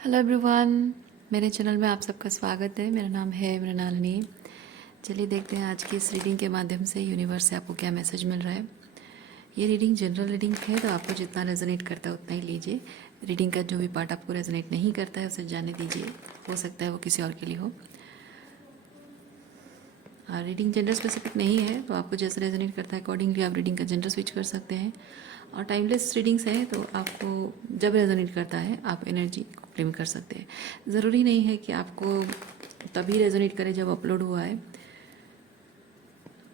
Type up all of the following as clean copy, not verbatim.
Hello everyone, मेरे channel में आप सबका स्वागत है। मेरा नाम है मृणालिनी। चलिए देखते हैं आज की इस रीडिंग के माध्यम से यूनिवर्स से आपको क्या मैसेज मिल रहा है। ये रीडिंग जनरल रीडिंग है, तो आपको जितना रेजोनेट करता है उतना ही लीजिए। रीडिंग का जो भी पार्ट आपको रेजोनेट नहीं करता है उसे जाने दीजिए, हो सकता है वो किसी और के लिए हो। रीडिंग जेंडर स्पेसिफिक नहीं है, तो आपको जैसे रेजोनेट करता है अकॉर्डिंगली आप रीडिंग का जेंडर स्विच कर सकते हैं। और टाइमलेस रीडिंग्स है, तो आपको जब रेजोनेट करता है आप एनर्जी को क्लेम कर सकते हैं। ज़रूरी नहीं है कि आपको तभी रेजोनेट करे जब अपलोड हुआ है।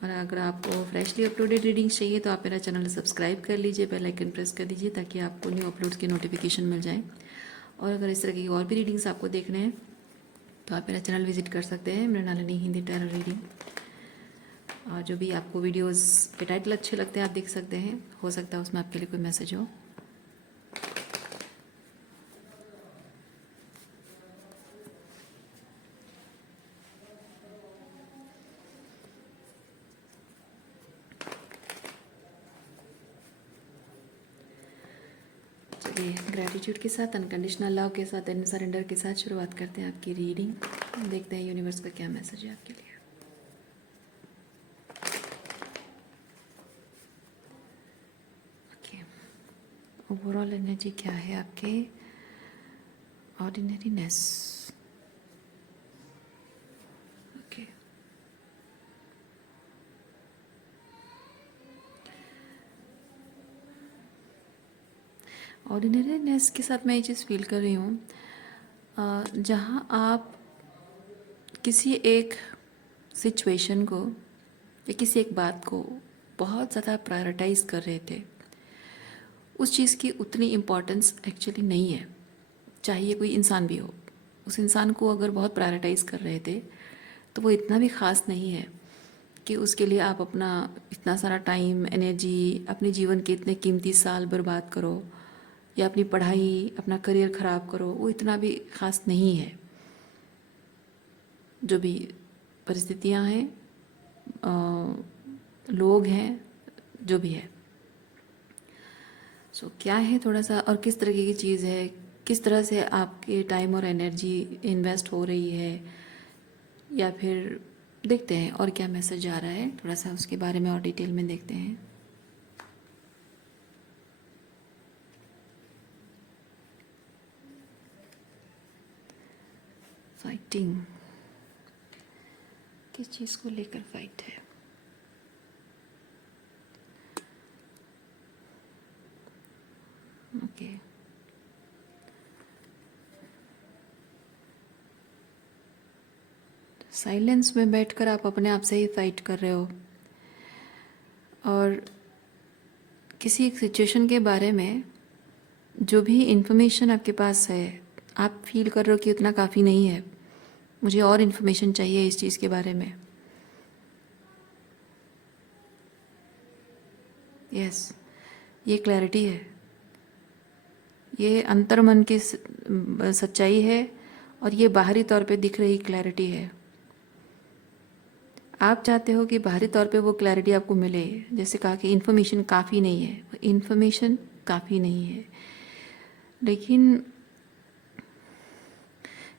और अगर आपको फ्रेशली अपलोडेड रीडिंग्स चाहिए तो आप मेरा चैनल सब्सक्राइब कर लीजिए, बेल आइकन प्रेस कर दीजिए ताकि आपको न्यू अपलोड्स की नोटिफिकेशन मिल जाए। और अगर इस तरह की और भी रीडिंग्स आपको देखने हैं तो आप मेरा चैनल विजिट कर सकते हैं, मृणालिनी हिंदी टैरो रीडिंग। और जो भी आपको वीडियोस के टाइटल अच्छे लगते हैं आप देख सकते हैं, हो सकता है उसमें आपके लिए कोई मैसेज हो। चलिए ग्रैटिट्यूड के साथ, अनकंडीशनल लव के साथ, एंड सरेंडर के साथ शुरुआत करते हैं आपकी रीडिंग। देखते हैं यूनिवर्स का क्या मैसेज है आपके लिए। ओके, ओवरऑल एनर्जी क्या है आपके ऑर्डिनरीनेस। ओके, ऑर्डिनरीनेस के साथ मैं ये चीज़ फील कर रही हूँ, जहाँ आप किसी एक सिचुएशन को या किसी एक बात को बहुत ज़्यादा प्रायोरिटाइज कर रहे थे, उस चीज़ की उतनी इम्पोर्टेंस एक्चुअली नहीं है। चाहे ये कोई इंसान भी हो, उस इंसान को अगर बहुत प्रायोरिटाइज कर रहे थे तो वो इतना भी ख़ास नहीं है कि उसके लिए आप अपना इतना सारा टाइम, एनर्जी, अपने जीवन के इतने कीमती साल बर्बाद करो या अपनी पढ़ाई, अपना करियर ख़राब करो। वो इतना भी ख़ास नहीं है। जो भी परिस्थितियाँ हैं, लोग हैं, जो भी है, सो क्या है थोड़ा सा, और किस तरीके की चीज़ है, किस तरह से आपके टाइम और एनर्जी इन्वेस्ट हो रही है, या फिर देखते हैं और क्या मैसेज आ रहा है, थोड़ा सा उसके बारे में और डिटेल में देखते हैं। फाइटिंग, किस चीज़ को लेकर फाइट है। ओके, साइलेंस में बैठकर आप अपने आप से ही फाइट कर रहे हो, और किसी एक सिचुएशन के बारे में जो भी इंफॉर्मेशन आपके पास है आप फील कर रहे हो कि उतना काफ़ी नहीं है, मुझे और इन्फॉर्मेशन चाहिए इस चीज़ के बारे में। यस, ये क्लैरिटी है, ये अंतर्मन की सच्चाई है, और ये बाहरी तौर पे दिख रही क्लैरिटी है। आप चाहते हो कि बाहरी तौर पे वो क्लैरिटी आपको मिले, जैसे कहा कि इन्फॉर्मेशन काफ़ी नहीं है, इन्फॉर्मेशन काफ़ी नहीं है, लेकिन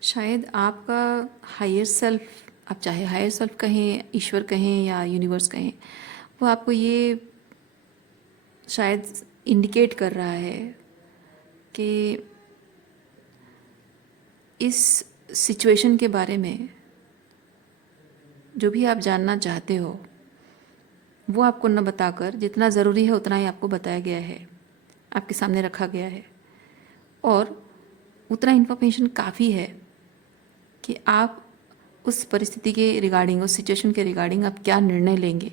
शायद आपका हायर सेल्फ, आप चाहे हायर सेल्फ कहें, ईश्वर कहें या यूनिवर्स कहें, वो आपको ये शायद इंडिकेट कर रहा है कि इस सिचुएशन के बारे में जो भी आप जानना चाहते हो वो आपको न बताकर जितना ज़रूरी है उतना ही आपको बताया गया है, आपके सामने रखा गया है, और उतना इन्फॉर्मेशन काफ़ी है कि आप उस परिस्थिति के रिगार्डिंग, उस सिचुएशन के रिगार्डिंग आप क्या निर्णय लेंगे,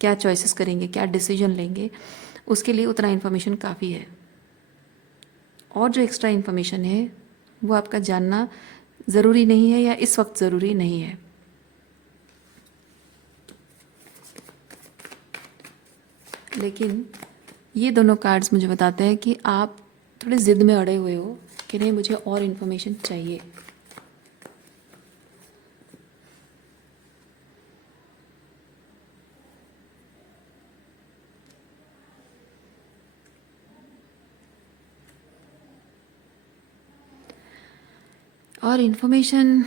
क्या चॉइसेस करेंगे, क्या डिसीजन लेंगे, उसके लिए उतना इन्फॉर्मेशन काफ़ी है। और जो एक्स्ट्रा इन्फॉर्मेशन है वो आपका जानना ज़रूरी नहीं है, या इस वक्त ज़रूरी नहीं है। लेकिन ये दोनों कार्ड्स मुझे बताते हैं कि आप थोड़े ज़िद में अड़े हुए हो कि नहीं, मुझे और इन्फॉर्मेशन चाहिए। और इन्फॉर्मेशन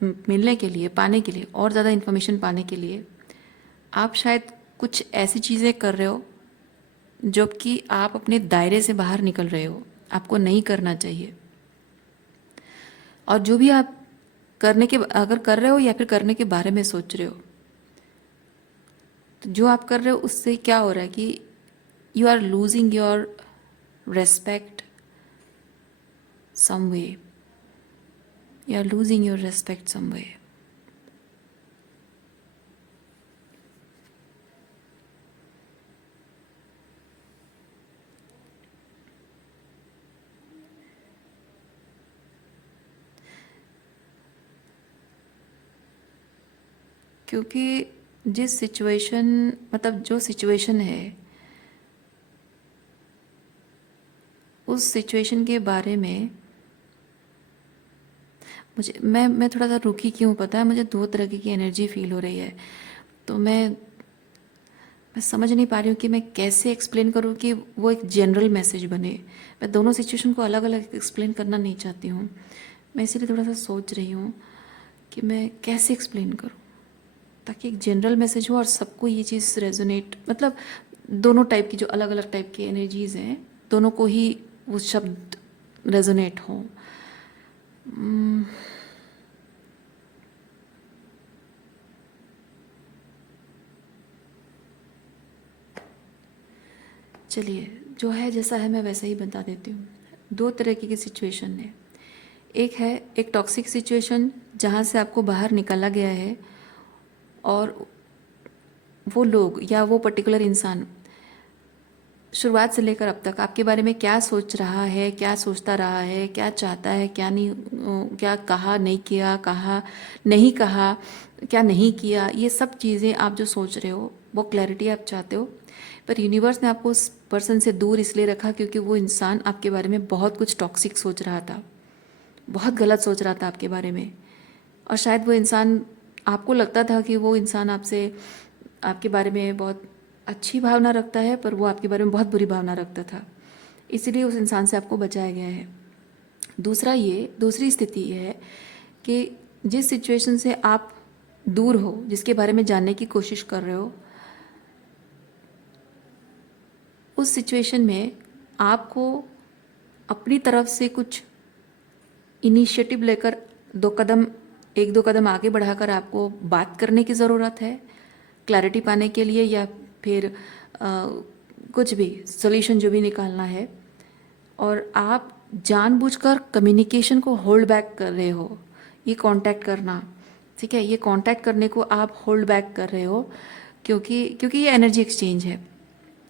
मिलने के लिए, पाने के लिए, और ज़्यादा इन्फॉर्मेशन पाने के लिए आप शायद कुछ ऐसी चीज़ें कर रहे हो जो कि आप अपने दायरे से बाहर निकल रहे हो, आपको नहीं करना चाहिए। और जो भी आप करने के, अगर कर रहे हो या फिर करने के बारे में सोच रहे हो, तो जो आप कर रहे हो उससे क्या हो रहा है कि you are losing your respect some way, you are losing your respect some way. क्योंकि जिस सिचुएशन, मतलब जो सिचुएशन है, उस सिचुएशन के बारे में मुझे, मैं थोड़ा सा रुकी क्यों पता है, मुझे दो तरह की एनर्जी फील हो रही है। तो मैं समझ नहीं पा रही हूँ कि मैं कैसे एक्सप्लेन करूँ कि वो एक जनरल मैसेज बने। मैं दोनों सिचुएशन को अलग अलग एक्सप्लेन करना नहीं चाहती हूँ। मैं इसीलिए थोड़ा सा सोच रही हूँ कि मैं कैसे एक्सप्लेन करूँ ताकि एक जनरल मैसेज हो और सबको ये चीज़ रेजोनेट, मतलब दोनों टाइप की, जो अलग अलग टाइप की एनर्जीज़ हैं, दोनों को ही वो शब्द रेजोनेट हों। चलिए, जो है जैसा है मैं वैसा ही बता देती हूँ। दो तरह की सिचुएशन है। एक है एक टॉक्सिक सिचुएशन जहाँ से आपको बाहर निकाला गया है, और वो लोग या वो पर्टिकुलर इंसान शुरुआत से लेकर अब तक आपके बारे में क्या सोच रहा है, क्या सोचता रहा है, क्या चाहता है, क्या नहीं, क्या कहा नहीं किया, कहा नहीं कहा, क्या नहीं किया, ये सब चीज़ें आप जो सोच रहे हो वो क्लैरिटी आप चाहते हो। पर यूनिवर्स ने आपको उस पर्सन से दूर इसलिए रखा क्योंकि वो इंसान आपके बारे में बहुत कुछ टॉक्सिक सोच रहा था, बहुत गलत सोच रहा था आपके बारे में। और शायद वो इंसान, आपको लगता था कि वो इंसान आपसे, आपके बारे में बहुत अच्छी भावना रखता है, पर वो आपके बारे में बहुत बुरी भावना रखता था, इसीलिए उस इंसान से आपको बचाया गया है। दूसरी स्थिति ये है कि जिस सिचुएशन से आप दूर हो, जिसके बारे में जानने की कोशिश कर रहे हो, उस सिचुएशन में आपको अपनी तरफ से कुछ इनिशिएटिव लेकर एक दो कदम आगे बढ़ाकर आपको बात करने की ज़रूरत है, क्लैरिटी पाने के लिए, या फिर कुछ भी सॉल्यूशन जो भी निकालना है। और आप जानबूझकर कम्युनिकेशन को होल्ड बैक कर रहे हो, ये कांटेक्ट करना, ठीक है, ये कांटेक्ट करने को आप होल्ड बैक कर रहे हो क्योंकि ये एनर्जी एक्सचेंज है,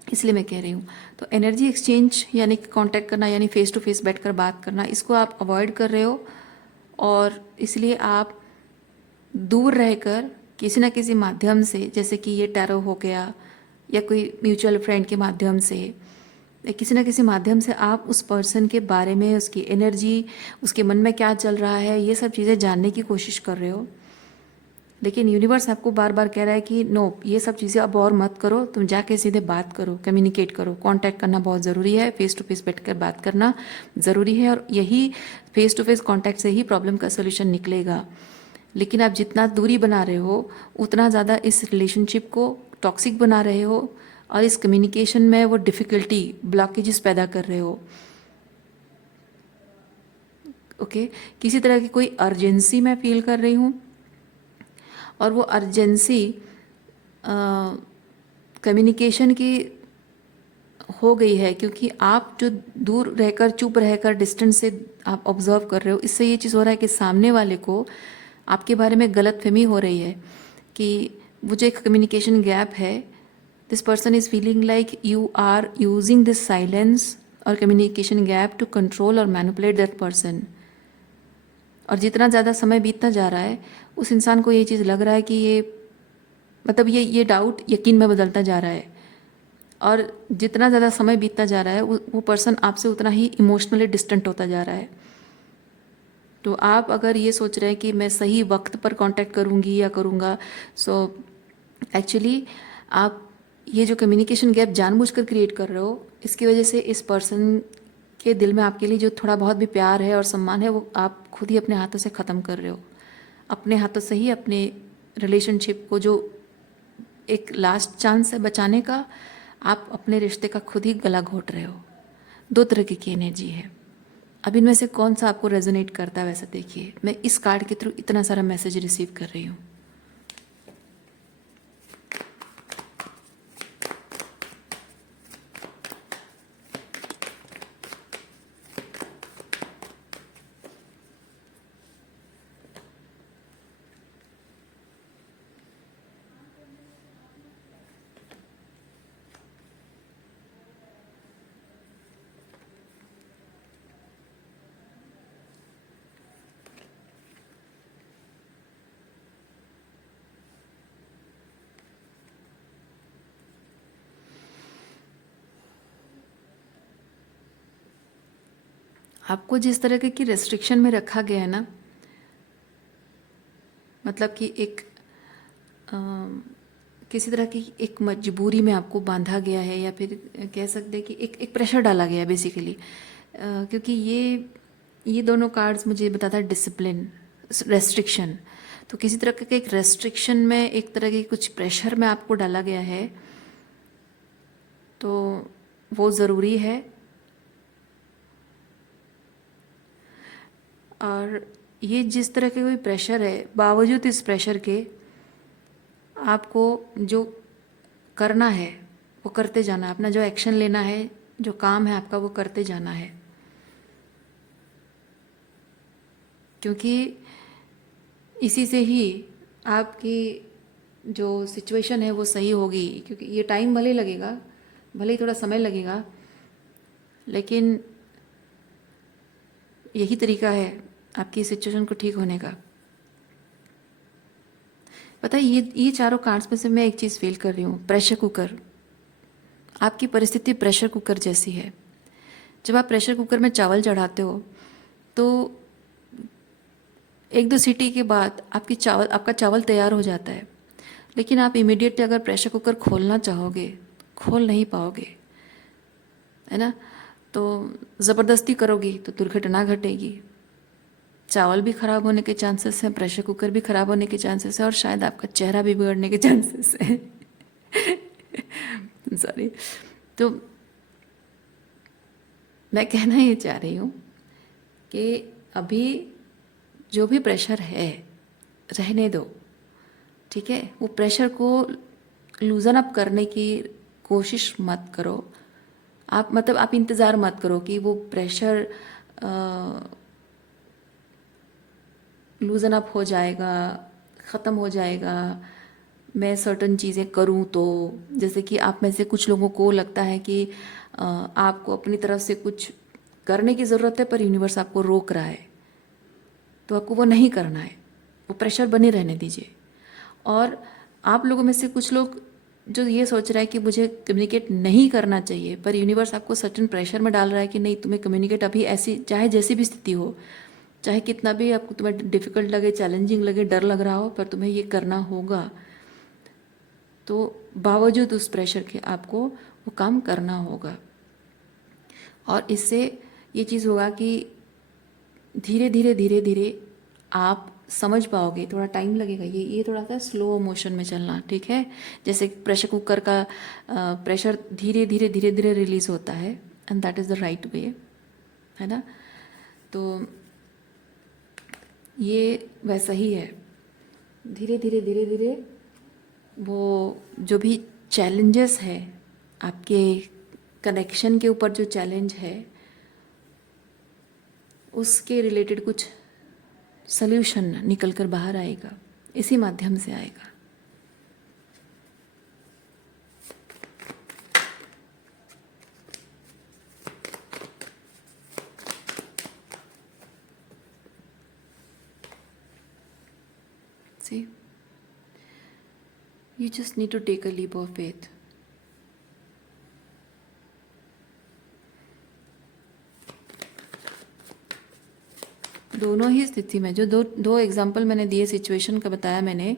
इसलिए मैं कह रही हूँ। तो एनर्जी एक्सचेंज यानी कांटेक्ट करना, यानी फेस टू फेस बैठकर बात करना, इसको आप अवॉइड कर रहे हो, और इसलिए आप दूर रहकर किसी न किसी माध्यम से, जैसे कि ये टैरो हो गया, या कोई म्यूचुअल फ्रेंड के माध्यम से, या किसी न किसी माध्यम से आप उस पर्सन के बारे में, उसकी एनर्जी, उसके मन में क्या चल रहा है, ये सब चीज़ें जानने की कोशिश कर रहे हो। लेकिन यूनिवर्स आपको बार बार कह रहा है कि नो, ये सब चीज़ें अब और मत करो, तुम जाके सीधे बात करो, कम्युनिकेट करो, कांटेक्ट करना बहुत ज़रूरी है, फेस टू फेस बैठकर बात करना ज़रूरी है, और यही फेस टू फेस कांटेक्ट से ही प्रॉब्लम का सोल्यूशन निकलेगा। लेकिन आप जितना दूरी बना रहे हो, उतना ज़्यादा इस रिलेशनशिप को टॉक्सिक बना रहे हो, और इस कम्युनिकेशन में वो डिफ़िकल्टी, ब्लॉकेजेस पैदा कर रहे हो। ओके, किसी तरह की कोई अर्जेंसी मैं फील कर रही हूँ, और वो अर्जेंसी कम्युनिकेशन की हो गई है क्योंकि आप जो दूर रहकर, चुप रहकर, डिस्टेंस से आप ऑब्जर्व कर रहे हो, इससे ये चीज़ हो रहा है कि सामने वाले को आपके बारे में गलतफहमी हो रही है कि वो जो एक कम्युनिकेशन गैप है, this person is feeling like you are using this silence और कम्युनिकेशन गैप टू कंट्रोल और मैनिपुलेट दैट पर्सन। और जितना ज़्यादा समय बीतता जा रहा है, उस इंसान को ये चीज़ लग रहा है कि ये, मतलब ये डाउट यकीन में बदलता जा रहा है, और जितना ज़्यादा समय बीतता जा रहा है वो पर्सन आपसे उतना ही इमोशनली डिस्टेंट होता जा रहा है। तो आप अगर ये सोच रहे हैं कि मैं सही वक्त पर कांटेक्ट करूँगी या करूँगा, सो एक्चुअली आप ये जो कम्युनिकेशन गैप जानबूझकर क्रिएट कर रहे हो, इसकी वजह से इस पर्सन के दिल में आपके लिए जो थोड़ा बहुत भी प्यार है और सम्मान है, वो आप खुद ही अपने हाथों से ख़त्म कर रहे हो। अपने हाथों से ही अपने रिलेशनशिप को, जो एक लास्ट चांस है बचाने का, आप अपने रिश्ते का खुद ही गला घोट रहे हो। दो तरह की एनर्जी है। अब इनमें से कौन सा आपको रेजोनेट करता है, वैसा देखिए। मैं इस कार्ड के थ्रू इतना सारा मैसेज रिसीव कर रही हूँ। आपको जिस तरह की रेस्ट्रिक्शन में रखा गया है ना, मतलब कि एक किसी तरह की एक मजबूरी में आपको बांधा गया है, या फिर कह सकते हैं कि एक प्रेशर डाला गया है बेसिकली। क्योंकि ये दोनों कार्ड्स मुझे बताता है डिसिप्लिन, रेस्ट्रिक्शन। तो किसी तरह के एक रेस्ट्रिक्शन में, एक तरह की कुछ प्रेशर में आपको डाला गया है, तो वो ज़रूरी है। और ये जिस तरह के कोई प्रेशर है, बावजूद इस प्रेशर के आपको जो करना है वो करते जाना है। अपना जो एक्शन लेना है, जो काम है आपका, वो करते जाना है। क्योंकि इसी से ही आपकी जो सिचुएशन है वो सही होगी। क्योंकि ये टाइम भले लगेगा, भले ही थोड़ा समय लगेगा, लेकिन यही तरीका है आपकी सिचुएशन को ठीक होने का। पता है, ये चारों कार्ड्स में से मैं एक चीज़ फील कर रही हूँ, प्रेशर कुकर। आपकी परिस्थिति प्रेशर कुकर जैसी है। जब आप प्रेशर कुकर में चावल चढ़ाते हो, तो एक दो सीटी के बाद आपका चावल तैयार हो जाता है। लेकिन आप इमीडिएटली अगर प्रेशर कुकर खोलना चाहोगे, खोल नहीं पाओगे, है ना। तो ज़बरदस्ती करोगी तो दुर्घटना घटेगी। चावल भी ख़राब होने के चांसेस हैं, प्रेशर कुकर भी ख़राब होने के चांसेस हैं, और शायद आपका चेहरा भी बिगड़ने के चांसेस हैं। सॉरी। तो मैं कहना ये चाह रही हूँ कि अभी जो भी प्रेशर है रहने दो, ठीक है। वो प्रेशर को लूजन अप करने की कोशिश मत करो। आप इंतज़ार मत करो कि वो प्रेशर लूजन अप हो जाएगा, ख़त्म हो जाएगा, मैं सर्टन चीज़ें करूं तो। जैसे कि आप में से कुछ लोगों को लगता है कि आपको अपनी तरफ से कुछ करने की ज़रूरत है, पर यूनिवर्स आपको रोक रहा है, तो आपको वो नहीं करना है, वो प्रेशर बने रहने दीजिए। और आप लोगों में से कुछ लोग जो ये सोच रहा है कि मुझे कम्युनिकेट नहीं करना चाहिए, पर यूनिवर्स आपको सर्टन प्रेशर में डाल रहा है कि नहीं, तुम्हें कम्युनिकेट अभी ऐसी, चाहे जैसी भी स्थिति हो, चाहे कितना भी आपको तुम्हें डिफ़िकल्ट लगे, चैलेंजिंग लगे, डर लग रहा हो, पर तुम्हें ये करना होगा। तो बावजूद उस प्रेशर के आपको वो काम करना होगा। और इससे ये चीज़ होगा कि धीरे धीरे धीरे धीरे आप समझ पाओगे। थोड़ा टाइम लगेगा, ये थोड़ा सा स्लो मोशन में चलना, ठीक है। जैसे प्रेशर कुकर का प्रेशर धीरे धीरे धीरे धीरे रिलीज़ होता है, and that is the right way, है ना। तो ये वैसा ही है, धीरे धीरे धीरे धीरे वो जो भी चैलेंजेस है, आपके कनेक्शन के ऊपर जो चैलेंज है, उसके रिलेटेड कुछ सल्यूशन निकल कर बाहर आएगा, इसी माध्यम से आएगा। See, you just need to take a leap of faith. दोनों ही स्थिति में जो दो एग्जाम्पल मैंने दिए, सिचुएशन का बताया मैंने,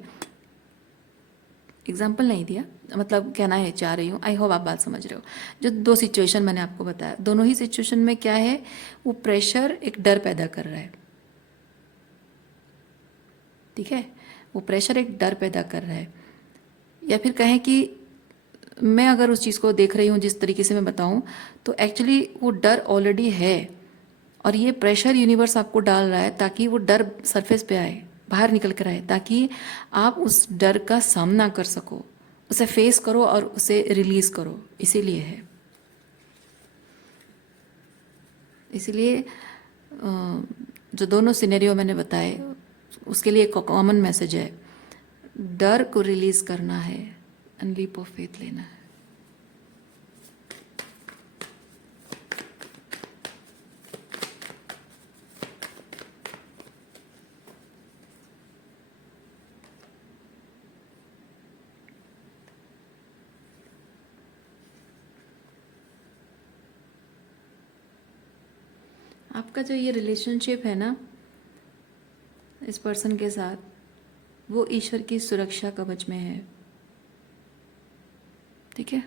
एग्जाम्पल नहीं दिया, मतलब कहना है चाह रही हूँ, आई होप आप बात समझ रहे हो। जो दो सिचुएशन मैंने आपको बताया, दोनों ही सिचुएशन में क्या है, वो प्रेशर एक डर पैदा कर रहा है, ठीक है, वो प्रेशर एक डर पैदा कर रहा है। या फिर कहें कि मैं अगर उस चीज़ को देख रही हूँ जिस तरीके से मैं बताऊँ, तो एक्चुअली वो डर ऑलरेडी है, और ये प्रेशर यूनिवर्स आपको डाल रहा है ताकि वो डर सरफेस पे आए, बाहर निकल कर आए, ताकि आप उस डर का सामना कर सको, उसे फेस करो और उसे रिलीज करो। इसीलिए है, इसीलिए जो दोनों सिनेरियो मैंने बताए उसके लिए एक कॉमन मैसेज है, डर को रिलीज करना है, एंड लीप ऑफ फेथ लेना है। आपका जो ये रिलेशनशिप है ना इस पर्सन के साथ, वो ईश्वर की सुरक्षा कवच में है, ठीक है।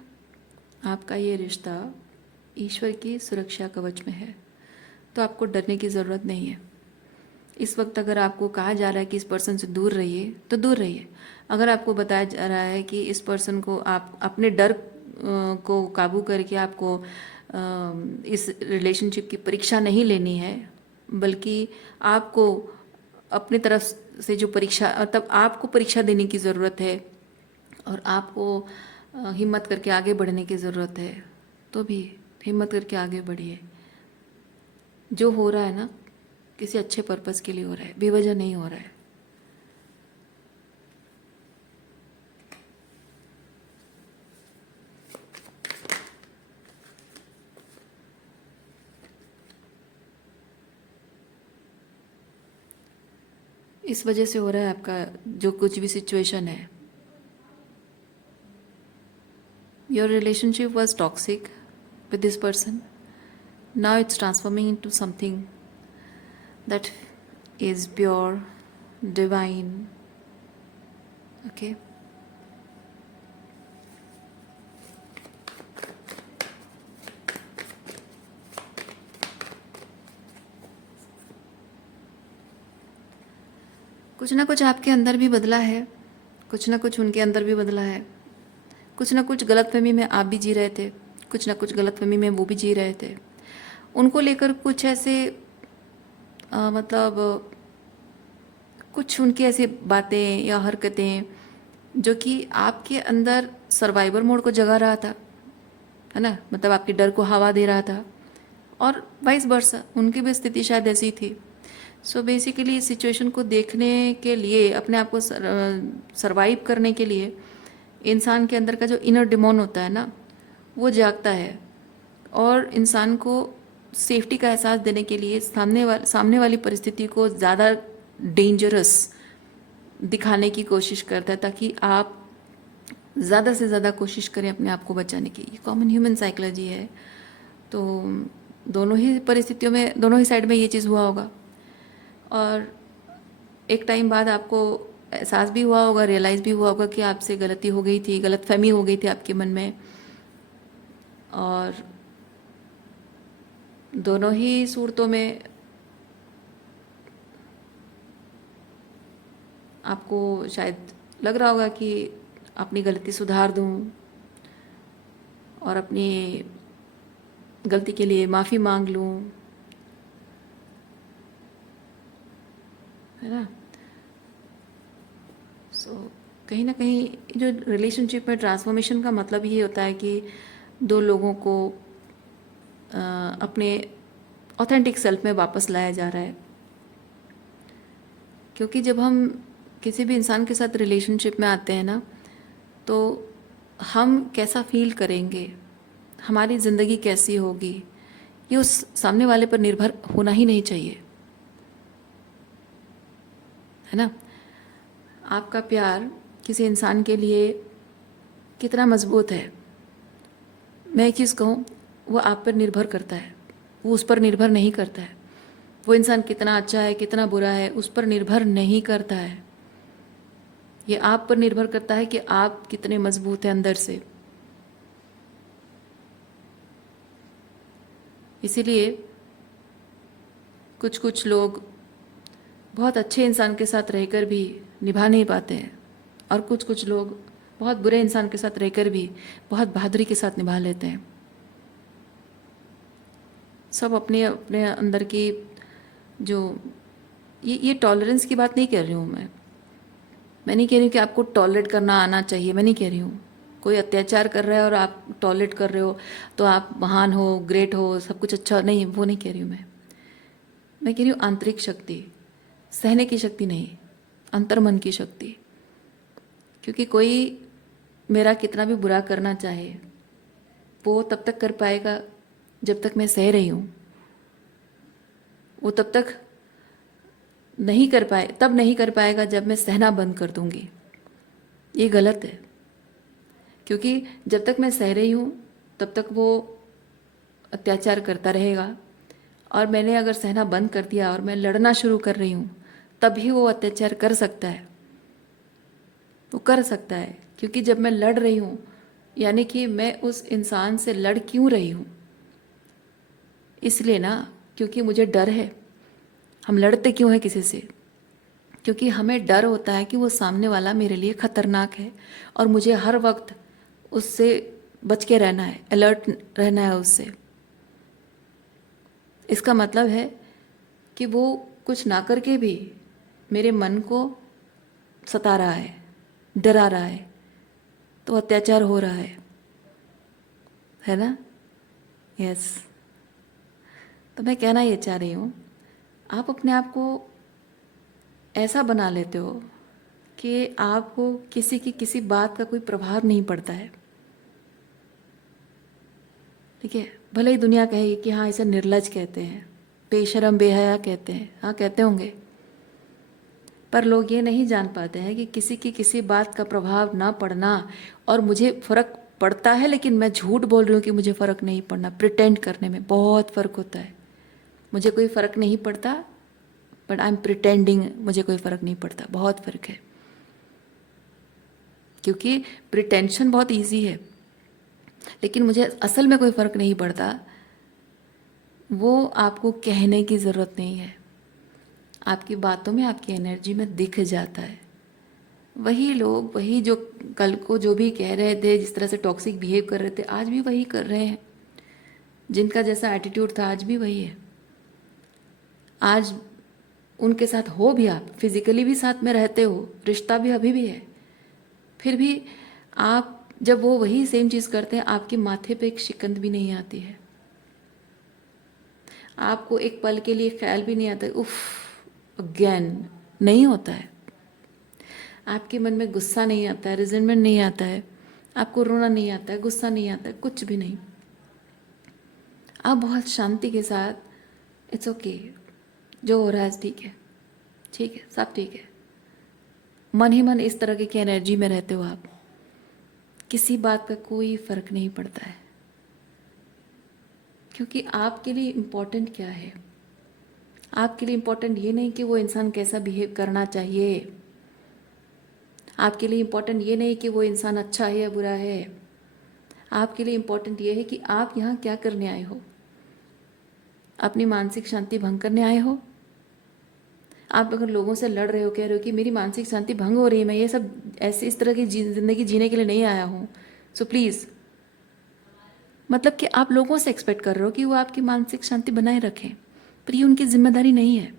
आपका ये रिश्ता ईश्वर की सुरक्षा कवच में है, तो आपको डरने की ज़रूरत नहीं है। इस वक्त अगर आपको कहा जा रहा है कि इस पर्सन से दूर रहिए, तो दूर रहिए। अगर आपको बताया जा रहा है कि इस पर्सन को आप अपने डर को काबू करके आपको इस रिलेशनशिप की परीक्षा नहीं लेनी है, बल्कि आपको अपनी तरफ से जो परीक्षा, तब आपको परीक्षा देने की ज़रूरत है और आपको हिम्मत करके आगे बढ़ने की ज़रूरत है, तो भी हिम्मत करके आगे बढ़िए। जो हो रहा है ना, किसी अच्छे पर्पस के लिए हो रहा है, बेवजह नहीं हो रहा है। इस वजह से हो रहा है आपका जो कुछ भी सिचुएशन है। Your relationship was toxic with this person, now it's transforming into something that is pure, divine, okay. कुछ ना कुछ आपके अंदर भी बदला है, कुछ ना कुछ उनके अंदर भी बदला है, कुछ ना कुछ गलतफहमी में आप भी जी रहे थे, कुछ ना कुछ गलतफहमी में वो भी जी रहे थे। उनको लेकर कुछ ऐसे मतलब कुछ उनकी ऐसी बातें या हरकतें जो कि आपके अंदर सर्वाइवर मोड को जगा रहा था, है ना, मतलब आपके डर को हवा दे रहा था, और वाइस वर्सा उनकी भी स्थिति शायद ऐसी थी। सो बेसिकली इस सिचुएशन को देखने के लिए, अपने आप को सरवाइव करने के लिए, इंसान के अंदर का जो इनर डिमोन होता है ना, वो जागता है, और इंसान को सेफ्टी का एहसास देने के लिए सामने वाली परिस्थिति को ज़्यादा डेंजरस दिखाने की कोशिश करता है, ताकि आप ज़्यादा से ज़्यादा कोशिश करें अपने आप को बचाने की। ये कॉमन ह्यूमन साइकोलॉजी है। तो दोनों ही परिस्थितियों में, दोनों ही साइड में ये चीज़ हुआ होगा, और एक टाइम बाद आपको एहसास भी हुआ होगा, रियलाइज़ भी हुआ होगा कि आपसे गलती हो गई थी, गलतफहमी हो गई थी आपके मन में। और दोनों ही सूरतों में आपको शायद लग रहा होगा कि अपनी गलती सुधार दूं और अपनी गलती के लिए माफ़ी मांग लूं, है ना। सो कहीं ना कहीं जो रिलेशनशिप में ट्रांसफॉर्मेशन का मतलब ये होता है कि दो लोगों को अपने ऑथेंटिक सेल्फ में वापस लाया जा रहा है। क्योंकि जब हम किसी भी इंसान के साथ रिलेशनशिप में आते हैं ना, तो हम कैसा फील करेंगे, हमारी ज़िंदगी कैसी होगी, ये उस सामने वाले पर निर्भर होना ही नहीं चाहिए, है ना। आपका प्यार किसी इंसान के लिए कितना मजबूत है, मैं एक चीज़ कहूँ, वो आप पर निर्भर करता है, वो उस पर निर्भर नहीं करता है। वो इंसान कितना अच्छा है, कितना बुरा है, उस पर निर्भर नहीं करता है। ये आप पर निर्भर करता है कि आप कितने मजबूत हैं अंदर से। इसीलिए कुछ कुछ लोग बहुत अच्छे इंसान के साथ रहकर भी निभा नहीं पाते हैं, और कुछ कुछ लोग बहुत बुरे इंसान के साथ रहकर भी बहुत बहादुरी के साथ निभा लेते हैं। सब अपने अपने अंदर की जो ये टॉलरेंस की बात नहीं कर रही हूँ मैं नहीं कह रही हूँ कि आपको टॉलरेट करना आना चाहिए, मैं नहीं कह रही हूँ। कोई अत्याचार कर रहा है और आप टॉलरेट कर रहे हो तो आप महान हो, ग्रेट हो, सब कुछ अच्छा, नहीं, वो नहीं कह रही हूँ मैं कह रही हूँ आंतरिक शक्ति, सहने की शक्ति नहीं, अंतर्मन की शक्ति। क्योंकि कोई मेरा कितना भी बुरा करना चाहे वो तब तक कर पाएगा जब तक मैं सह रही हूँ, वो तब तक नहीं कर पाए, तब नहीं कर पाएगा जब मैं सहना बंद कर दूंगी। ये गलत है, क्योंकि जब तक मैं सह रही हूँ तब तक वो अत्याचार करता रहेगा, और मैंने अगर सहना बंद कर दिया और मैं लड़ना शुरू कर रही हूँ तभी वो अत्याचार कर सकता है, वो कर सकता है। क्योंकि जब मैं लड़ रही हूँ यानी कि मैं उस इंसान से लड़ क्यों रही हूँ, इसलिए ना, क्योंकि मुझे डर है। हम लड़ते क्यों हैं किसी से? क्योंकि हमें डर होता है कि वो सामने वाला मेरे लिए खतरनाक है और मुझे हर वक्त उससे बच के रहना है, अलर्ट रहना है उससे। इसका मतलब है कि वो कुछ ना करके भी मेरे मन को सता रहा है, डरा रहा है, तो अत्याचार हो रहा है ना? यस। तो मैं कहना ये चाह रही हूँ, आप अपने आप को ऐसा बना लेते हो कि आपको किसी की किसी बात का कोई प्रभाव नहीं पड़ता है। ठीक है, भले ही दुनिया कहे कि हाँ इसे निर्लज कहते हैं, बेशरम बेहया कहते हैं, हाँ कहते होंगे, पर लोग ये नहीं जान पाते हैं कि किसी की किसी बात का प्रभाव ना पड़ना, और मुझे फ़र्क पड़ता है लेकिन मैं झूठ बोल रही हूँ कि मुझे फ़र्क नहीं पड़ना, प्रिटेंड करने में बहुत फ़र्क होता है। मुझे कोई फ़र्क नहीं पड़ता, बट आई एम प्रिटेंडिंग मुझे कोई फ़र्क नहीं पड़ता, बहुत फ़र्क है। क्योंकि प्रिटेंशन बहुत ईजी है, लेकिन मुझे असल में कोई फ़र्क नहीं पड़ता, वो आपको कहने की ज़रूरत नहीं है, आपकी बातों में, आपकी एनर्जी में दिख जाता है। वही लोग, वही जो कल को जो भी कह रहे थे, जिस तरह से टॉक्सिक बिहेव कर रहे थे, आज भी वही कर रहे हैं। जिनका जैसा एटीट्यूड था आज भी वही है। आज उनके साथ हो भी, आप फिजिकली भी साथ में रहते हो, रिश्ता भी अभी भी है, फिर भी आप जब वो वही सेम चीज़ करते हैं, आपके माथे पे एक शिकंद भी नहीं आती है, आपको एक पल के लिए ख्याल भी नहीं आता उफ अगेन, नहीं होता है। आपके मन में गुस्सा नहीं आता है, रिजेंटमेंट नहीं आता है, आपको रोना नहीं आता है, गुस्सा नहीं आता है, कुछ भी नहीं। आप बहुत शांति के साथ इट्स ओके, जो हो रहा है ठीक है, ठीक है, सब ठीक है, मन ही मन इस तरह की एनर्जी में रहते हो आप, किसी बात का कोई फर्क नहीं पड़ता है। क्योंकि आपके लिए इम्पोर्टेंट क्या है? आपके लिए इम्पोर्टेंट ये नहीं कि वो इंसान कैसा बिहेव करना चाहिए, आपके लिए इम्पोर्टेंट ये नहीं कि वो इंसान अच्छा है या बुरा है, आपके लिए इम्पोर्टेंट ये है कि आप यहाँ क्या करने आए हो? अपनी मानसिक शांति भंग करने आए हो? आप अगर लोगों से लड़ रहे हो, कह रहे हो कि मेरी मानसिक शांति भंग हो रही है, मैं ये सब ऐसे इस तरह की ज़िंदगी जीने के लिए नहीं आया हूँ, सो प्लीज़, मतलब कि आप लोगों से एक्सपेक्ट कर रहे हो कि वो आपकी मानसिक शांति बनाए रखें, पर ये उनकी जिम्मेदारी नहीं है।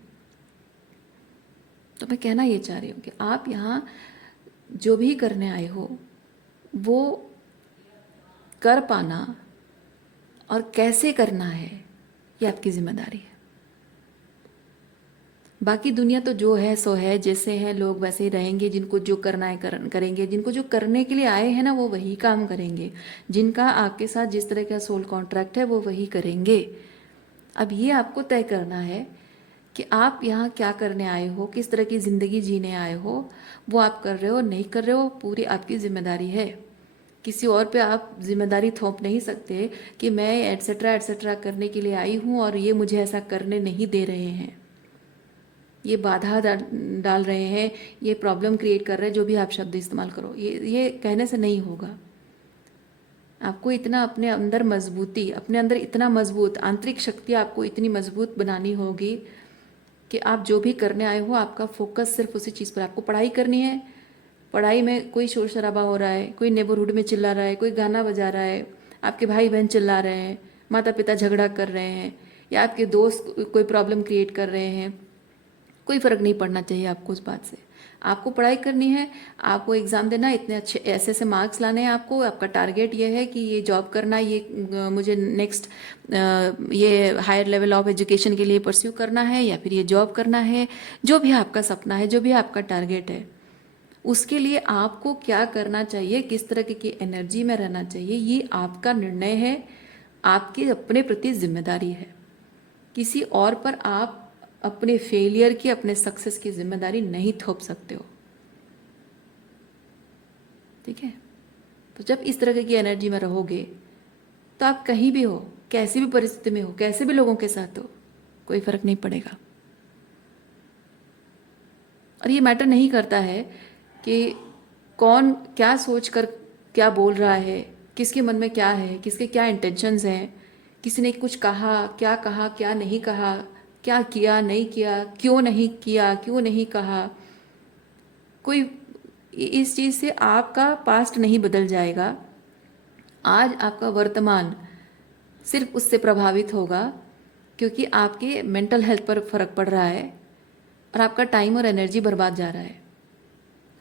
तो मैं कहना ये चाह रही हूँ कि आप यहाँ जो भी करने आए हो वो कर पाना, और कैसे करना है ये आपकी जिम्मेदारी है। बाकी दुनिया तो जो है सो है, जैसे हैं लोग वैसे ही रहेंगे, जिनको जो करना है करेंगे, जिनको जो करने के लिए आए हैं ना वो वही काम करेंगे, जिनका आपके साथ जिस तरह का सोल कॉन्ट्रैक्ट है वो वही करेंगे। अब ये आपको तय करना है कि आप यहाँ क्या करने आए हो, किस तरह की ज़िंदगी जीने आए हो, वो आप कर रहे हो नहीं कर रहे हो, पूरी आपकी जिम्मेदारी है। किसी और पे आप जिम्मेदारी थोप नहीं सकते कि मैं एट्सेट्रा एट्सेट्रा करने के लिए आई हूँ और ये मुझे ऐसा करने नहीं दे रहे हैं। ये बाधा डाल रहे हैं, ये प्रॉब्लम क्रिएट कर रहे हैं, जो भी आप शब्द इस्तेमाल करो, ये कहने से नहीं होगा। आपको इतना अपने अंदर मजबूती, अपने अंदर इतना मजबूत आंतरिक शक्ति आपको इतनी मजबूत बनानी होगी कि आप जो भी करने आए हो आपका फोकस सिर्फ उसी चीज़ पर। आपको पढ़ाई करनी है, पढ़ाई में कोई शोर शराबा हो रहा है, कोई नेबरहुड में चिल्ला रहा है, कोई गाना बजा रहा है, आपके भाई बहन चिल्ला रहे हैं, माता पिता झगड़ा कर रहे हैं, या आपके दोस्त कोई प्रॉब्लम क्रिएट कर रहे हैं, कोई फ़र्क नहीं पड़ना चाहिए आपको उस बात से। आपको पढ़ाई करनी है, आपको एग्ज़ाम देना, इतने अच्छे ऐसे ऐसे मार्क्स लाने हैं आपको, आपका टारगेट ये है कि ये जॉब करना, ये मुझे नेक्स्ट ये हायर लेवल ऑफ एजुकेशन के लिए परस्यू करना है, या फिर ये जॉब करना है। जो भी आपका सपना है, जो भी आपका टारगेट है, उसके लिए आपको क्या करना चाहिए, किस तरह की एनर्जी में रहना चाहिए, ये आपका निर्णय है, आपके अपने प्रति जिम्मेदारी है। किसी और पर आप अपने फेलियर की, अपने सक्सेस की जिम्मेदारी नहीं थोप सकते हो। ठीक है? तो जब इस तरह की एनर्जी में रहोगे तो आप कहीं भी हो, कैसी भी परिस्थिति में हो, कैसे भी लोगों के साथ हो, कोई फर्क नहीं पड़ेगा। और ये मैटर नहीं करता है कि कौन क्या सोच कर क्या बोल रहा है, किसके मन में क्या है, किसके क्या इंटेंशंस हैं, किसी ने कुछ कहा, क्या नहीं कहा, क्या किया नहीं किया, क्यों नहीं किया, क्यों नहीं कहा। कोई इस चीज़ से आपका पास्ट नहीं बदल जाएगा। आज आपका वर्तमान सिर्फ उससे प्रभावित होगा, क्योंकि आपके मेंटल हेल्थ पर फर्क पड़ रहा है और आपका टाइम और एनर्जी बर्बाद जा रहा है।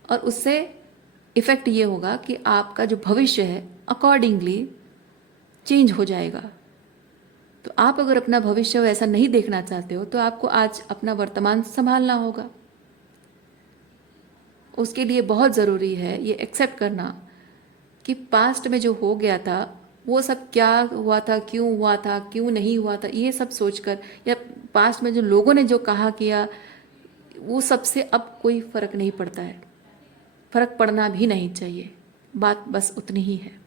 और उससे इफ़ेक्ट ये होगा कि आपका जो भविष्य है अकॉर्डिंगली चेंज हो जाएगा। तो आप अगर अपना भविष्य वैसा नहीं देखना चाहते हो तो आपको आज अपना वर्तमान संभालना होगा। उसके लिए बहुत ज़रूरी है ये एक्सेप्ट करना कि पास्ट में जो हो गया था वो सब क्या हुआ था, क्यों नहीं हुआ था, ये सब सोचकर, या पास्ट में जो लोगों ने जो कहा किया, वो सबसे अब कोई फ़र्क नहीं पड़ता है, फ़र्क पड़ना भी नहीं चाहिए। बात बस उतनी ही है।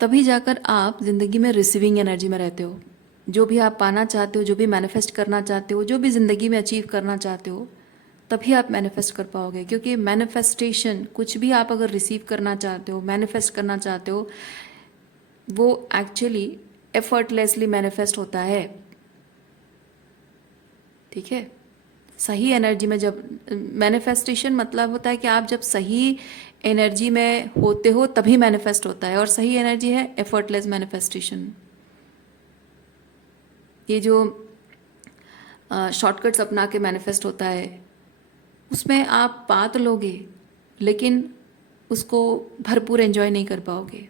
तभी जाकर आप ज़िंदगी में रिसीविंग एनर्जी में रहते हो। जो भी आप पाना चाहते हो, जो भी मैनिफेस्ट करना चाहते हो, जो भी ज़िंदगी में अचीव करना चाहते हो, तभी आप मैनिफेस्ट कर पाओगे। क्योंकि मैनिफेस्टेशन, कुछ भी आप अगर रिसीव करना चाहते हो, मैनिफेस्ट करना चाहते हो, वो एक्चुअली एफर्टलेसली मैनिफेस्ट होता है। ठीक है? सही एनर्जी में जब मैनिफेस्टेशन मतलब होता है कि आप जब सही एनर्जी में होते हो तभी मैनिफेस्ट होता है, और सही एनर्जी है एफर्टलेस मैनिफेस्टेशन। ये जो शॉर्टकट्स अपना के मैनिफेस्ट होता है, उसमें आप पा तो लोगे लेकिन उसको भरपूर एंजॉय नहीं कर पाओगे,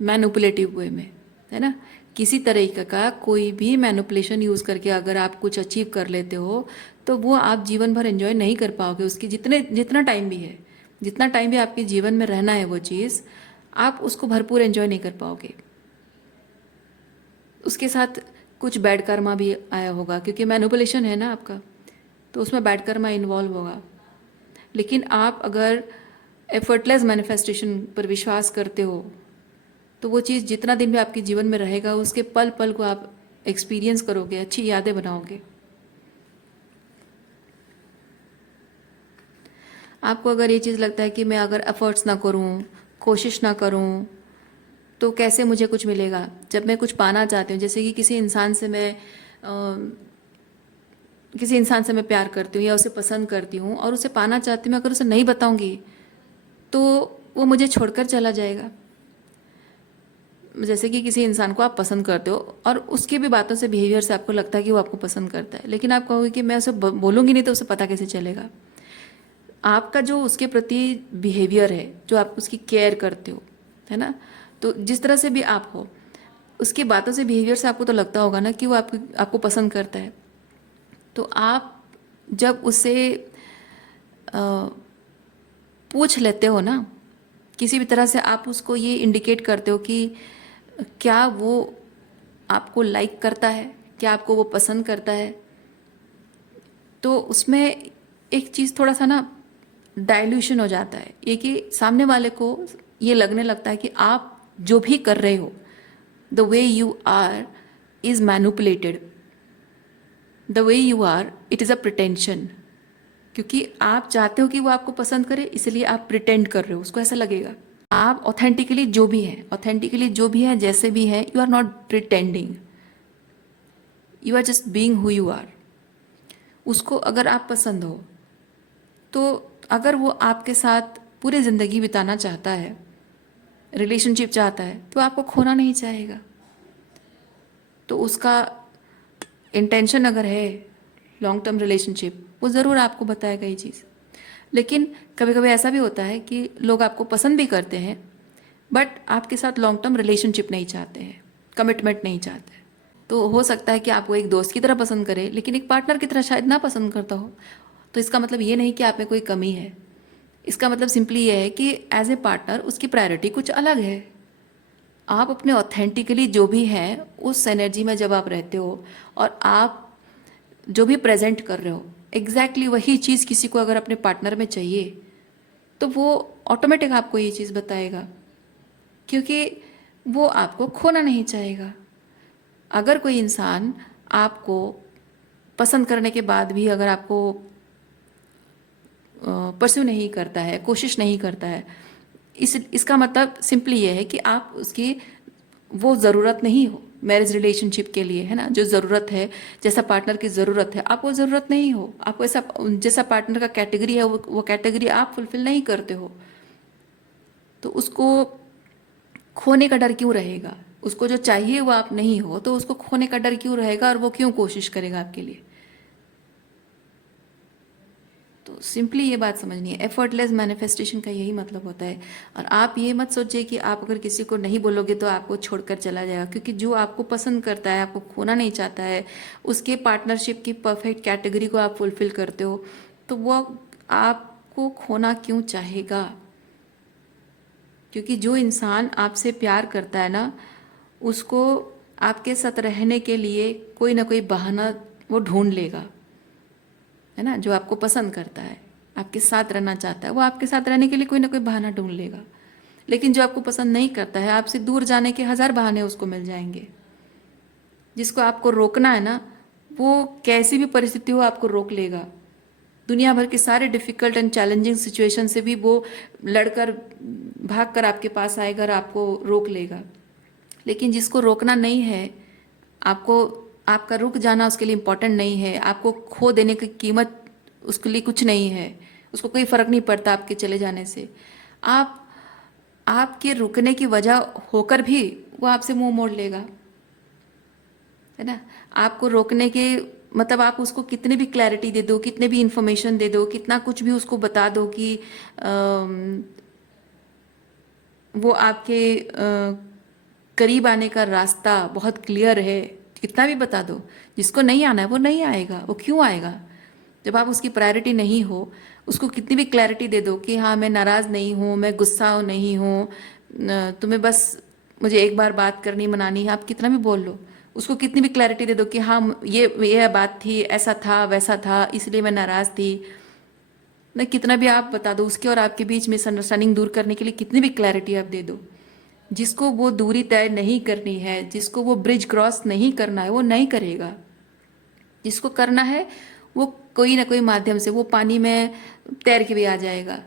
मैनिपुलेटिव वे में, है ना। किसी तरीके का कोई भी मैनिपुलेशन यूज़ करके अगर आप कुछ अचीव कर लेते हो तो वो आप जीवन भर एंजॉय नहीं कर पाओगे। उसकी जितना टाइम भी है, जितना टाइम भी आपके जीवन में रहना है वो चीज़, आप उसको भरपूर एंजॉय नहीं कर पाओगे। उसके साथ कुछ बैड कर्मा भी आया होगा, क्योंकि मैनिपुलेशन है ना आपका, तो उसमें बैड कर्मा इन्वॉल्व होगा। लेकिन आप अगर एफर्टलेस मैनिफेस्टेशन पर विश्वास करते हो तो वो चीज़ जितना दिन भी आपके जीवन में रहेगा, उसके पल पल को आप एक्सपीरियंस करोगे, अच्छी यादें बनाओगे। आपको अगर ये चीज़ लगता है कि मैं अगर एफर्ट्स ना करूँ, कोशिश ना करूँ, तो कैसे मुझे कुछ मिलेगा। जब मैं कुछ पाना चाहती हूँ, जैसे कि किसी इंसान से मैं प्यार करती हूँ या उसे पसंद करती हूँ और उसे पाना चाहती हूँ, अगर उसे नहीं बताऊँगी तो वो मुझे छोड़कर चला जाएगा। जैसे कि किसी इंसान को आप पसंद करते हो और उसकी भी बातों से, बिहेवियर से आपको लगता है कि वो आपको पसंद करता है, लेकिन आप कहोगे कि मैं उसे बोलूँगी नहीं तो उसे पता कैसे चलेगा। आपका जो उसके प्रति बिहेवियर है, जो आप उसकी केयर करते हो, है ना, तो जिस तरह से भी आप हो, उसकी बातों से, बिहेवियर से आपको तो लगता होगा ना कि वो आपको पसंद करता है। तो आप जब उससे पूछ लेते हो ना, किसी भी तरह से आप उसको ये इंडिकेट करते हो कि क्या वो आपको लाइक करता है, क्या आपको वो पसंद करता है, तो उसमें एक चीज़ थोड़ा सा ना डाइल्यूशन हो जाता है, ये कि सामने वाले को ये लगने लगता है कि आप जो भी कर रहे हो, the way you are is manipulated, the way you are it is a pretension. क्योंकि आप चाहते हो कि वो आपको पसंद करे, इसलिए आप प्रिटेंड कर रहे हो, उसको ऐसा लगेगा। आप ऑथेंटिकली जो भी है, ऑथेंटिकली जो भी है, जैसे भी है, you are not pretending, you are just being who you are. उसको अगर आप पसंद हो तो अगर वो आपके साथ पूरी ज़िंदगी बिताना चाहता है, रिलेशनशिप चाहता है, तो आपको खोना नहीं चाहेगा। तो उसका इंटेंशन अगर है लॉन्ग टर्म रिलेशनशिप, वो ज़रूर आपको बताएगा ये चीज़। लेकिन कभी कभी ऐसा भी होता है कि लोग आपको पसंद भी करते हैं बट आपके साथ लॉन्ग टर्म रिलेशनशिप नहीं चाहते हैं, कमिटमेंट नहीं चाहते। तो हो सकता है कि आपको एक दोस्त की तरह पसंद करे लेकिन एक पार्टनर की तरह शायद ना पसंद करता हो। तो इसका मतलब ये नहीं कि आप में कोई कमी है, इसका मतलब सिंपली ये है कि एज ए पार्टनर उसकी प्रायोरिटी कुछ अलग है। आप अपने ऑथेंटिकली जो भी हैं उस एनर्जी में जब आप रहते हो और आप जो भी प्रेजेंट कर रहे हो, एग्जैक्टली वही चीज़ किसी को अगर अपने पार्टनर में चाहिए तो वो ऑटोमेटिक आपको ये चीज़ बताएगा, क्योंकि वो आपको खोना नहीं चाहेगा। अगर कोई इंसान आपको पसंद करने के बाद भी अगर आपको परस्यू नहीं करता है, कोशिश नहीं करता है, इसका मतलब सिंपली ये है कि आप उसकी वो ज़रूरत नहीं हो मैरिज रिलेशनशिप के लिए, है ना। जो ज़रूरत है, जैसा पार्टनर की ज़रूरत है, आप वो ज़रूरत नहीं हो। आपको ऐसा जैसा पार्टनर का कैटेगरी है वो कैटेगरी आप फुलफिल नहीं करते हो, तो उसको खोने का डर क्यों रहेगा। उसको जो चाहिए वो आप नहीं हो तो उसको खोने का डर क्यों रहेगा और वो क्यों कोशिश करेगा आपके लिए। तो सिंपली ये बात समझनी है, एफर्टलेस मैनिफेस्टेशन का यही मतलब होता है। और आप ये मत सोचिए कि आप अगर किसी को नहीं बोलोगे तो आपको छोड़कर चला जाएगा, क्योंकि जो आपको पसंद करता है, आपको खोना नहीं चाहता है, उसके पार्टनरशिप की परफेक्ट कैटेगरी को आप फुलफिल करते हो, तो वो आपको खोना क्यों चाहेगा। क्योंकि जो इंसान आपसे प्यार करता है ना, उसको आपके साथ रहने के लिए कोई ना कोई बहाना वो ढूंढ लेगा, है ना। जो आपको पसंद करता है, आपके साथ रहना चाहता है, वो आपके साथ रहने के लिए कोई ना कोई बहाना ढूंढ लेगा। लेकिन जो आपको पसंद नहीं करता है, आपसे दूर जाने के 1000 बहाने उसको मिल जाएंगे। जिसको आपको रोकना है ना, वो कैसी भी परिस्थिति हो आपको रोक लेगा। दुनिया भर के सारे डिफ़िकल्ट एंड चैलेंजिंग सिचुएशन से भी वो लड़कर भाग कर आपके पास आएगा और आपको रोक लेगा। लेकिन जिसको रोकना नहीं है, आपको आपका रुक जाना उसके लिए इम्पोर्टेंट नहीं है, आपको खो देने की कीमत उसके लिए कुछ नहीं है, उसको कोई फ़र्क नहीं पड़ता आपके चले जाने से। आप आपके रुकने की वजह होकर भी वो आपसे मुंह मोड़ लेगा, है ना। आपको रोकने के मतलब आप उसको कितने भी क्लैरिटी दे दो, कितने भी इंफॉर्मेशन दे दो, कितना कुछ भी उसको बता दो कि वो आपके करीब आने का रास्ता बहुत क्लियर है, कितना भी बता दो, जिसको नहीं आना है वो नहीं आएगा। वो क्यों आएगा जब आप उसकी प्रायोरिटी नहीं हो। उसको कितनी भी क्लैरिटी दे दो कि हाँ मैं नाराज़ नहीं हूँ, मैं गुस्सा नहीं हूँ, तुम्हें बस मुझे एक बार बात करनी मनानी है, आप कितना भी बोल लो, उसको कितनी भी क्लैरिटी दे दो कि हाँ ये बात थी, ऐसा था वैसा था, इसलिए मैं नाराज़ थी, न कितना भी आप बता दो, उसके और आपके बीच मिसअंडरस्टैंडिंग दूर करने के लिए कितनी भी क्लैरिटी आप दे दो, जिसको वो दूरी तय नहीं करनी है, जिसको वो ब्रिज क्रॉस नहीं करना है, वो नहीं करेगा। जिसको करना है वो कोई ना कोई माध्यम से वो पानी में तैर के भी आ जाएगा।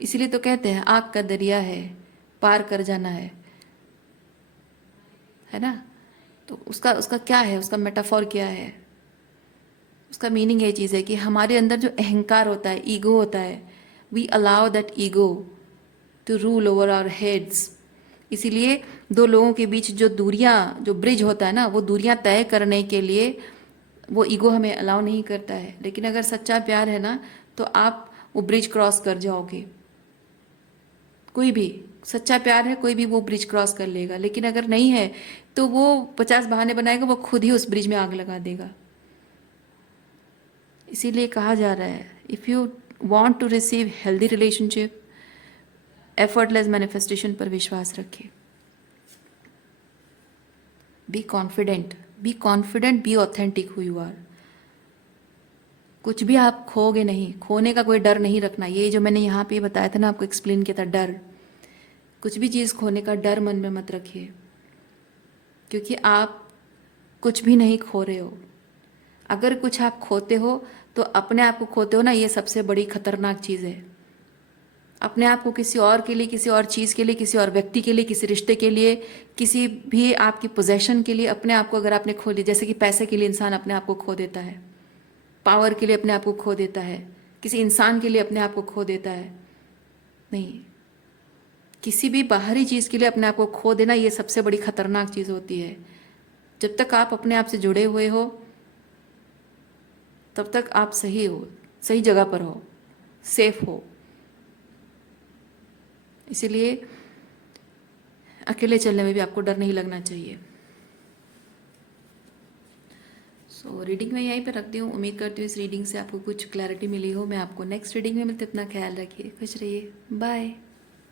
इसीलिए तो कहते हैं आग का दरिया है, पार कर जाना है ना। तो उसका उसका क्या है, उसका मेटाफॉर क्या है, उसका मीनिंग ये चीज़ है कि हमारे अंदर जो अहंकार होता है, ईगो होता है, we allow that ego to rule over our heads. इसीलिए दो लोगों के बीच जो दूरियां, जो ब्रिज होता है ना, वो दूरियां तय करने के लिए वो ईगो हमें अलाउ नहीं करता है। लेकिन अगर सच्चा प्यार है ना, तो आप वो ब्रिज क्रॉस कर जाओगे। कोई भी सच्चा प्यार है, कोई भी वो ब्रिज क्रॉस कर लेगा। लेकिन अगर नहीं है तो वो 50 बहाने बनाएगा, वो खुद ही उस ब्रिज में आग लगा देगा। इसीलिए कहा जा रहा है, if you want to receive healthy relationship, effortless manifestation पर विश्वास रखिए। Be confident, be authentic who you are. कुछ भी आप खोगे नहीं, खोने का कोई डर नहीं रखना। ये जो मैंने यहाँ पे बताया था ना, आपको एक्सप्लेन किया था, डर, कुछ भी चीज़ खोने का डर मन में मत रखिए, क्योंकि आप कुछ भी नहीं खो रहे हो। अगर कुछ आप खोते हो तो अपने आप को खोते हो ना, ये सबसे बड़ी खतरनाक चीज़ है। अपने आप को किसी और के लिए, किसी और चीज़ के लिए, किसी और व्यक्ति के लिए, किसी रिश्ते के लिए, किसी भी आपकी पोजेशन के लिए अपने आप को अगर आपने खो लिया, जैसे कि पैसे के लिए इंसान अपने आप को खो देता है, पावर के लिए अपने आप को खो देता है, किसी इंसान के लिए अपने आप को खो देता है, नहीं, किसी भी बाहरी चीज़ के लिए अपने आप को खो देना, ये सबसे बड़ी खतरनाक चीज़ होती है। जब तक आप अपने आप से जुड़े हुए हो तब तक आप सही हो, सही जगह पर हो, सेफ हो। इसीलिए अकेले चलने में भी आपको डर नहीं लगना चाहिए। सो रीडिंग मैं यहीं पे रखती हूँ। उम्मीद करती हूँ इस रीडिंग से आपको कुछ क्लैरिटी मिली हो। मैं आपको नेक्स्ट रीडिंग में मिलते, अपना ख्याल रखिए, खुश रहिए, बाय।